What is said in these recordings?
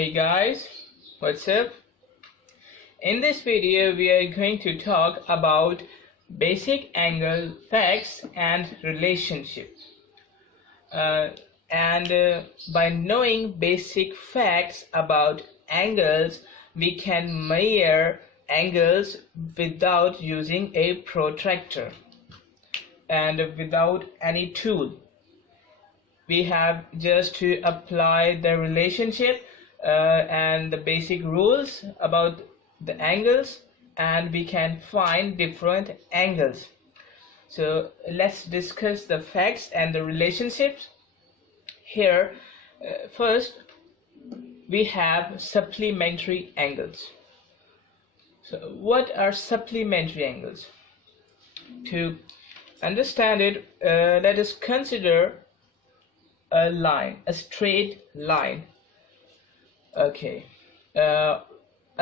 Hey guys, what's up? In this video we are going to talk about basic angle facts and relationships. By knowing basic facts about angles, we can measure angles without using a protractor and without any tool. We have just to apply the relationship and the basic rules about the angles, and we can find different angles. So let's discuss the facts and the relationships. Here first we have supplementary angles. So what are supplementary angles? To understand it, let us consider a line, a straight line. Okay, a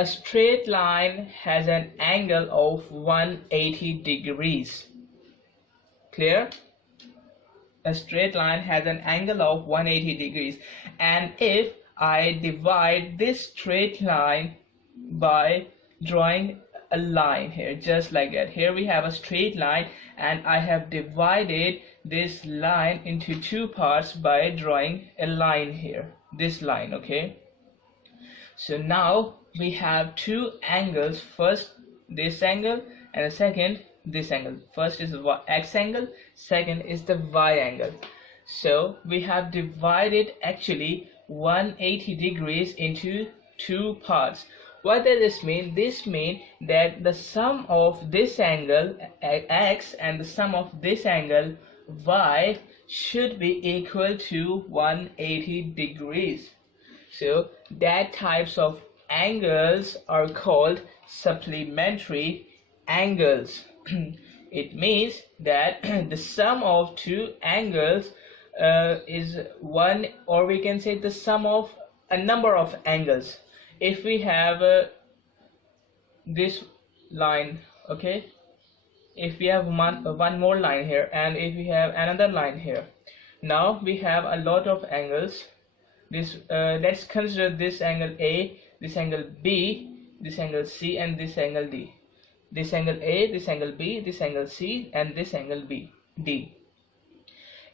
straight line has an angle of 180 degrees. Clear? A straight line has an angle of 180 degrees, and if I divide this straight line by drawing a line here, just like that. Here we have a straight line, and I have divided this line into two parts by drawing a line here, this line. Okay, so now we have two angles, first this angle and the second this angle. First is the x angle, second is the y angle. So we have divided actually 180 degrees into two parts. What does this mean? This means that the sum of this angle x and the sum of this angle y should be equal to 180 degrees. So that types of angles are called supplementary angles. It means that the sum of two angles is one, or we can say the sum of a number of angles. If we have this line, okay, if we have one more line here, and if we have another line here, now we have a lot of angles. This let's consider this angle A, this angle B, this angle C, and this angle D. This angle A, this angle B, this angle C, and this angle D.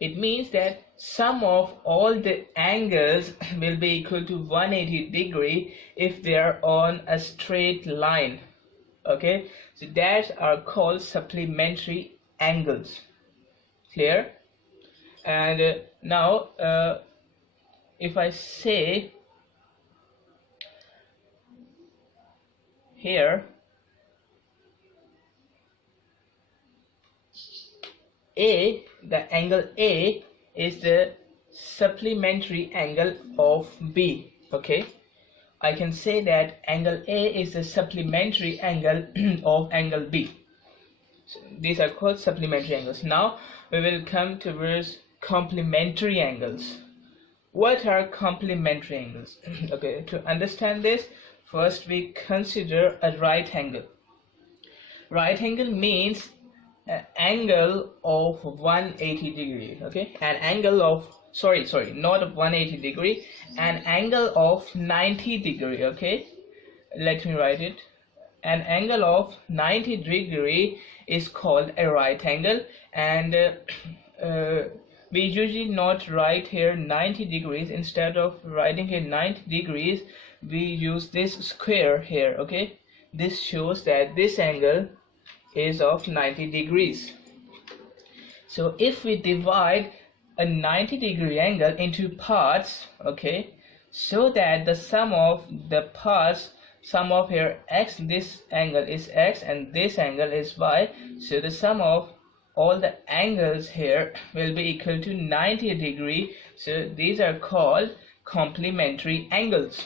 It means that sum of all the angles will be equal to 180 degree if they are on a straight line. Okay, so that are called supplementary angles. Clear? And now if I say here A, the angle A is the supplementary angle of B. Okay, I can say that angle A is the supplementary angle of angle B. So these are called supplementary angles. Now we will come towards complementary angles. What are complementary angles? Okay, to understand this, first we consider a right angle. Right angle means an angle of 180 degree. Okay, an angle of not 180 degree, an angle of 90 degree. Okay, let me write it. An angle of 90 degree is called a right angle, and we usually not write here 90 degrees. Instead of writing here 90 degrees, we use this square here. Okay, this shows that this angle is of 90 degrees. So if we divide a 90 degree angle into parts, okay, so that the sum of the parts, sum of here x, this angle is x and this angle is y, so the sum of all the angles here will be equal to 90 degree. So these are called complementary angles.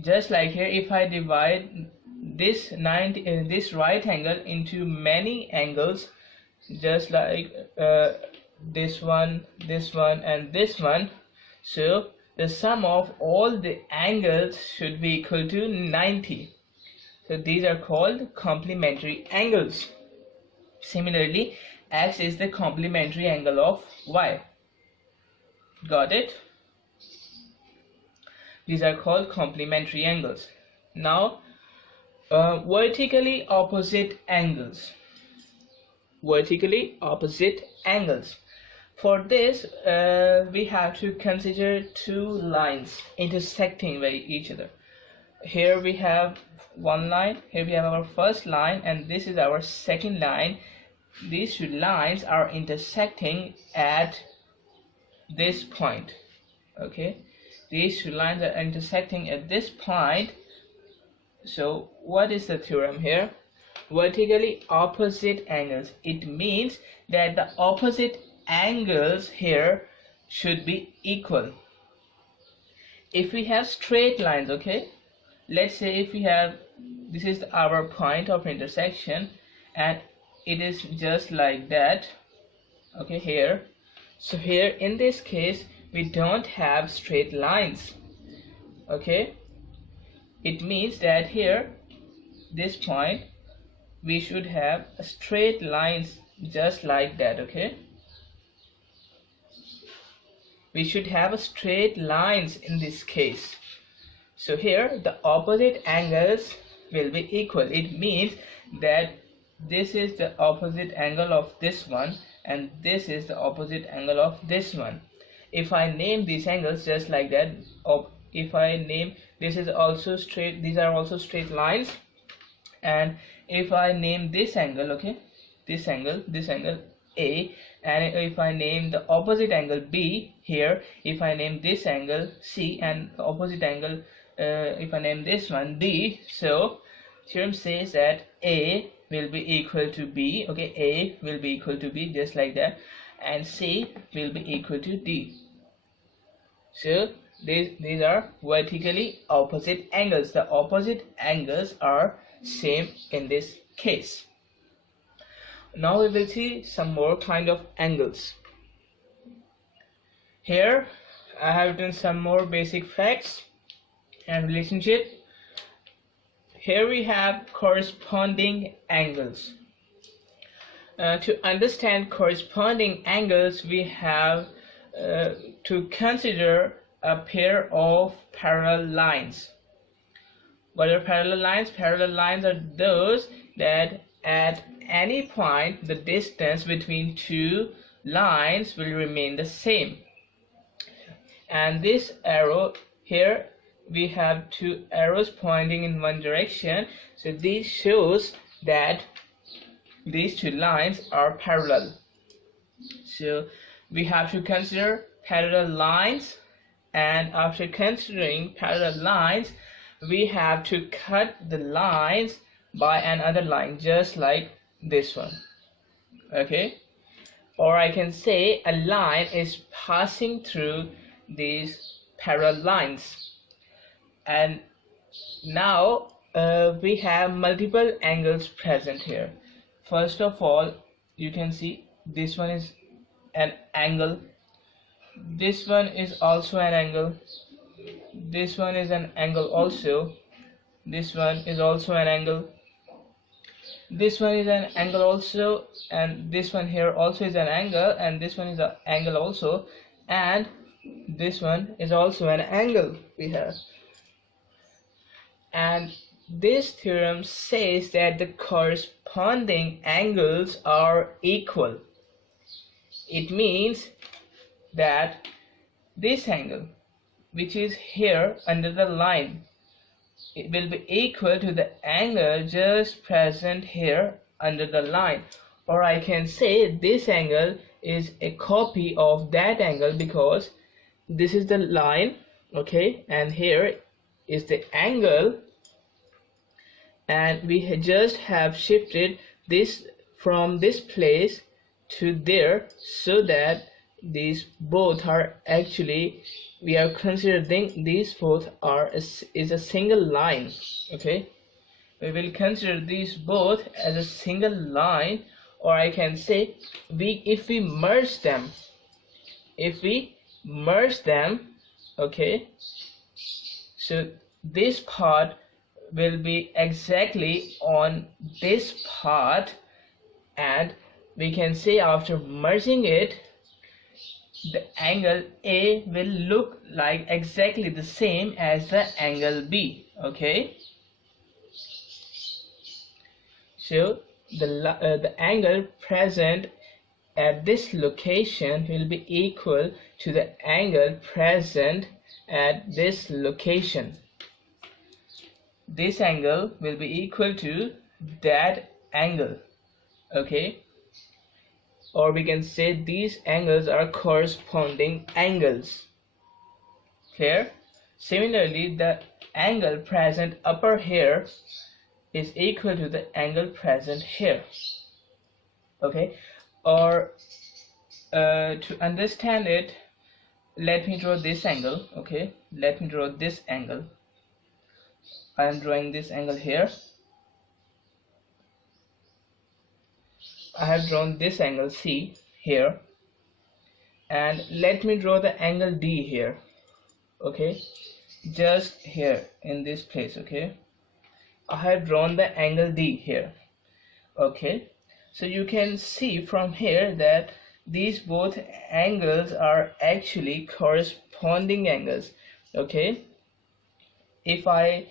Just like here, if I divide this right angle into many angles, just like this one, and this one, so the sum of all the angles should be equal to 90. So these are called complementary angles. Similarly, x is the complementary angle of y. Got it? These are called complementary angles. Now vertically opposite angles. Vertically opposite angles. For this we have to consider two lines intersecting with each other. Here we have one line, here we have our first line, and this is our second line. These two lines are intersecting at this point. Okay, these two lines are intersecting at this point. So what is the theorem here? Vertically opposite angles. It means that the opposite angles here should be equal. If we have straight lines, okay, let's say if we have, this is our point of intersection and it is just like that, okay, here. So here in this case we don't have straight lines. Okay, it means that here, this point, we should have straight lines just like that. Okay, we should have straight lines in this case. So here the opposite angles will be equal. It means that this is the opposite angle of this one and this is the opposite angle of this one. If I name these angles just like that, or if I name, this is also straight, these are also straight lines, and if I name this angle, okay, this angle A, and if I name the opposite angle B here, if I name this angle C and the opposite angle, if I name this one D, so theorem says that A will be equal to B, okay, A will be equal to B just like that, and C will be equal to D. So these are vertically opposite angles. The opposite angles are same in this case. Now we will see some more kind of angles. Here I have written some more basic facts and relationship. Here we have corresponding angles. To understand corresponding angles, we have to consider a pair of parallel lines. What are parallel lines? Parallel lines are those that at any point the distance between two lines will remain the same. And this arrow here, we have two arrows pointing in one direction, so this shows that these two lines are parallel. So we have to consider parallel lines, and after considering parallel lines we have to cut the lines by another line just like this one. Okay, or I can say a line is passing through these parallel lines. And now we have multiple angles present here. First of all, you can see this one is an angle, this one is also an angle, this one is an angle also, this one is also an angle, this one is an angle also, and this one here also is an angle, and this one is an angle also, and this one is also an angle we have. And this theorem says that the corresponding angles are equal. It means that this angle, which is here under the line, it will be equal to the angle just present here under the line. Or I can say this angle is a copy of that angle, because this is the line, okay, and here is the angle, and we just have shifted this from this place to there, so that these both are actually, we are considering these both are is a single line. Okay, we will consider these both as a single line, or I can say if we merge them, okay, so this part will be exactly on this part, and we can say after merging it, the angle A will look like exactly the same as the angle B. Okay, so the angle present at this location will be equal to the angle present at this location. This angle will be equal to that angle. Okay, or we can say these angles are corresponding angles. Clear? Similarly, the angle present upper here is equal to the angle present here. Okay, or to understand it, let me draw this angle. Okay, let me draw this angle. I am drawing this angle here. I have drawn this angle C here, and let me draw the angle D here. Okay, just here in this place. Okay, I have drawn the angle D here. Okay, so you can see from here that these both angles are actually corresponding angles. Okay, if I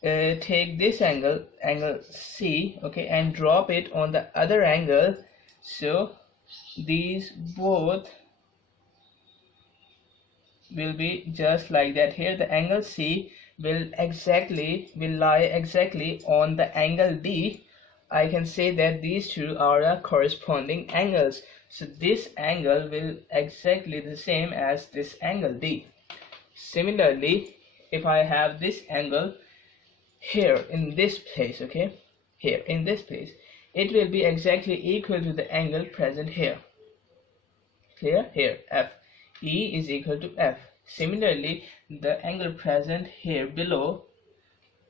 take this angle C, okay, and drop it on the other angle, so these both will be just like that. Here the angle C will lie exactly on the angle D. I can say that these two are the corresponding angles. So this angle will exactly the same as this angle D. Similarly, if I have this angle here in this place, okay, here in this place, it will be exactly equal to the angle present here. Clear? Here F, E is equal to F. Similarly, the angle present here below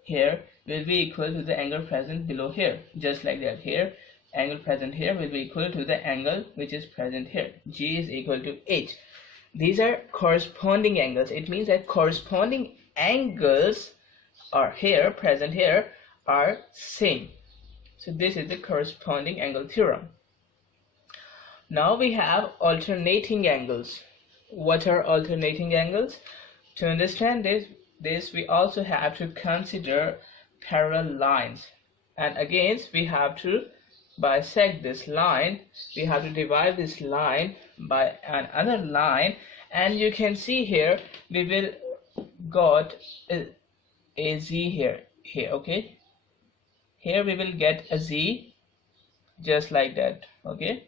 here will be equal to the angle present below here, just like that. Here angle present here will be equal to the angle which is present here. G is equal to H. These are corresponding angles. It means that corresponding angles are here, present here, are same. So this is the corresponding angle theorem. Now we have alternating angles. What are alternating angles? To understand this we also have to consider parallel lines, and again we have to bisect this line. We have to divide this line by another line, and you can see here we will got a Z here. Okay, here we will get a Z just like that. Okay,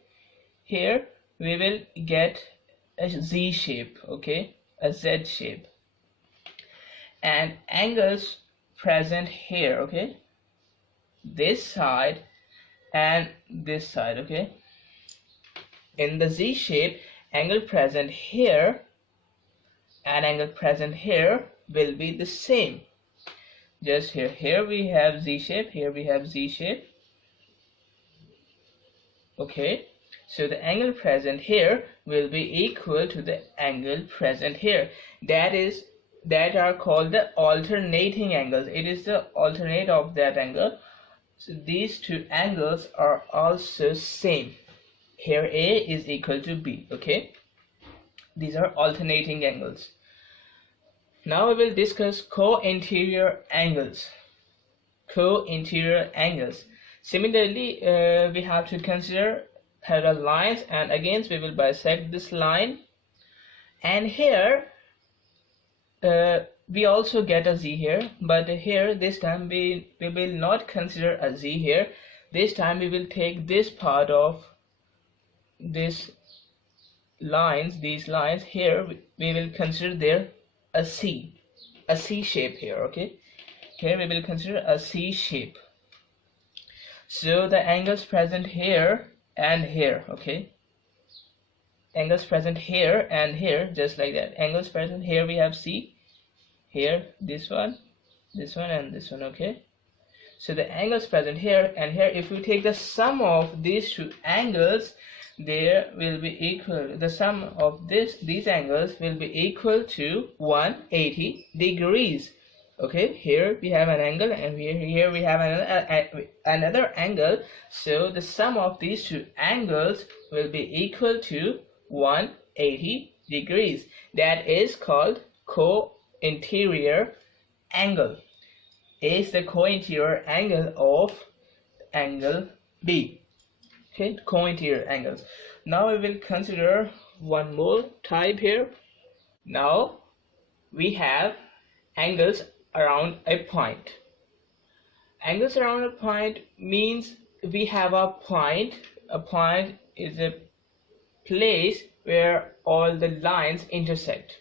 here we will get a Z shape. Okay, a Z shape, and angles present here. Okay, this side and this side. Okay, in the Z shape, angle present here and angle present here will be the same. Just here we have Z shape, here we have Z shape. Okay, so the angle present here will be equal to the angle present here. That are called the alternating angles. It is the alternate of that angle. So these two angles are also same. Here A is equal to B. Okay, these are alternating angles. Now we will discuss co-interior angles. Co-interior angles. Similarly, we have to consider parallel lines, and again we will bisect this line, and here we also get a Z here, but here this time we will not consider a Z here. This time we will take this part of these lines here, we will consider there a C shape here. Okay, here we will consider a C shape. So the angles present here and here. Okay, angles present here and here, just like that. Angles present here we have C, here this one and this one. Okay, so the angles present here and here, if we take the sum of these two angles, there will be equal, the sum of these angles will be equal to 180 degrees. Okay, here we have an angle, and here we have another angle, so the sum of these two angles will be equal to 180 degrees. That is called co-interior angle. Is the co-interior angle of angle B. Okay, co-interior angles. Now we will consider one more type here. Now we have angles around a point. Angles around a point means we have a point. A point is a place where all the lines intersect.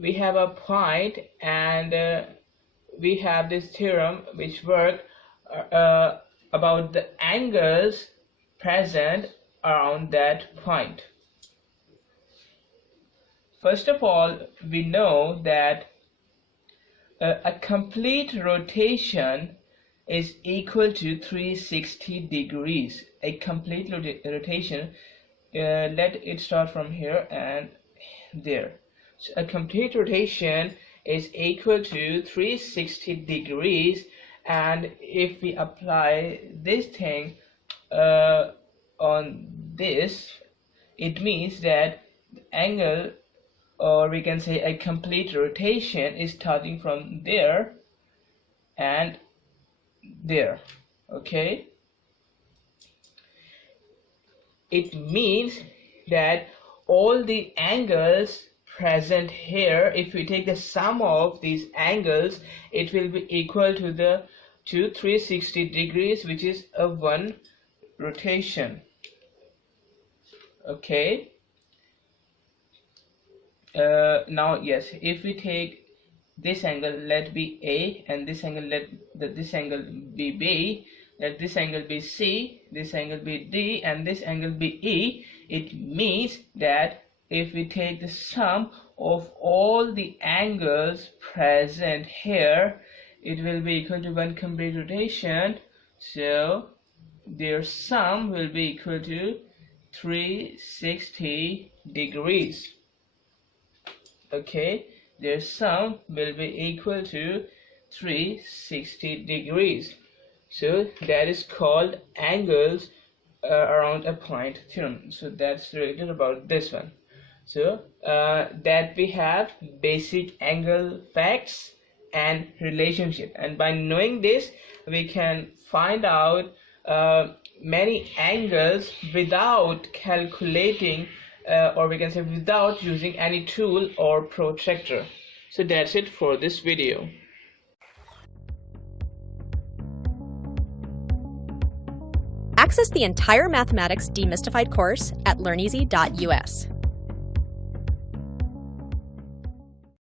We have a point, and we have this theorem which works about the angles present around that point. First of all, we know that a complete rotation is equal to 360 degrees. A complete rotation, let it start from here and there. So a complete rotation is equal to 360 degrees, and if we apply this thing on this, it means that the angle, or we can say a complete rotation, is starting from there and there. Okay, it means that all the angles present here, if we take the sum of these angles, it will be equal to 360 degrees, which is a one rotation. Okay, now yes, if we take this angle, let be A, and this angle, let this angle be B, let this angle be C, this angle be D, and this angle be E, it means that if we take the sum of all the angles present here, it will be equal to one complete rotation. So their sum will be equal to 360 degrees. Okay, their sum will be equal to 360 degrees. So that is called angles around a point theorem. So that's related about this one. So that we have basic angle facts and relationship, and by knowing this we can find out many angles without calculating or we can say without using any tool or protractor. So that's it for this video. Access the entire Mathematics Demystified course at learneasy.us.